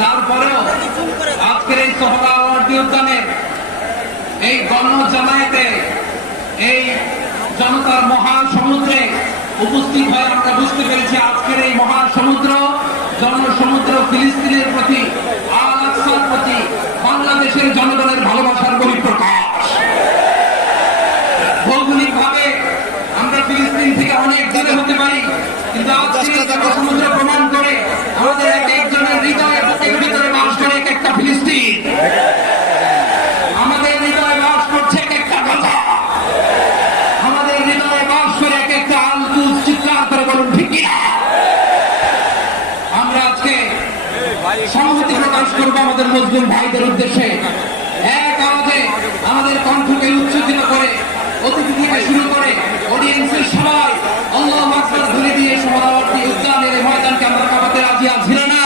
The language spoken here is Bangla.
তারপরেও আজকের এই সোহরাওয়ার্দী উদ্যানের এই গণজামায়াতে এই জনতার মহাসমুদ্রে উপস্থিত হয়ে আমরা বুঝতে পেরেছি আজকের এই মহাসমুদ্র জনসমুদ্র ফিলিস্তিনের প্রতি আল আকসার প্রতি বাংলাদেশের জনগণের ভালোবাসার বহিঃপ্রকাশ। ভৌগোলিক ভাবে আমরা ফিলিস্তিন থেকে অনেক দূরে হতে পারি, কিন্তু আজকে জনসমুদ্র প্রমাণ করে আমাদের এক একজনের হৃদয়ের ভিতরে বাস করে এক একটা ফিলিস্তিন, আমাদের হৃদয়ে বাস করছে এক একটা গাজা, আমাদের হৃদয়ে বাস করে এক একটা আল-কুদস। চিৎকার করে বলুন ঠিক কিনা? আমরা আজকে সংহতি প্রকাশ করবো আমাদের মুসলিম ভাইদের উদ্দেশ্যে। এক আওয়াজে আমাদের কণ্ঠকে উচ্চকিত করে অতিথি থেকে শুরু করে অডিয়েন্সের সবাই আল্লাহু আকবার ধ্বনি দিয়ে সোহরাওয়ার্দী উদ্যানের ময়দানকে আমরা কাঁপাতে রাজি আছি না?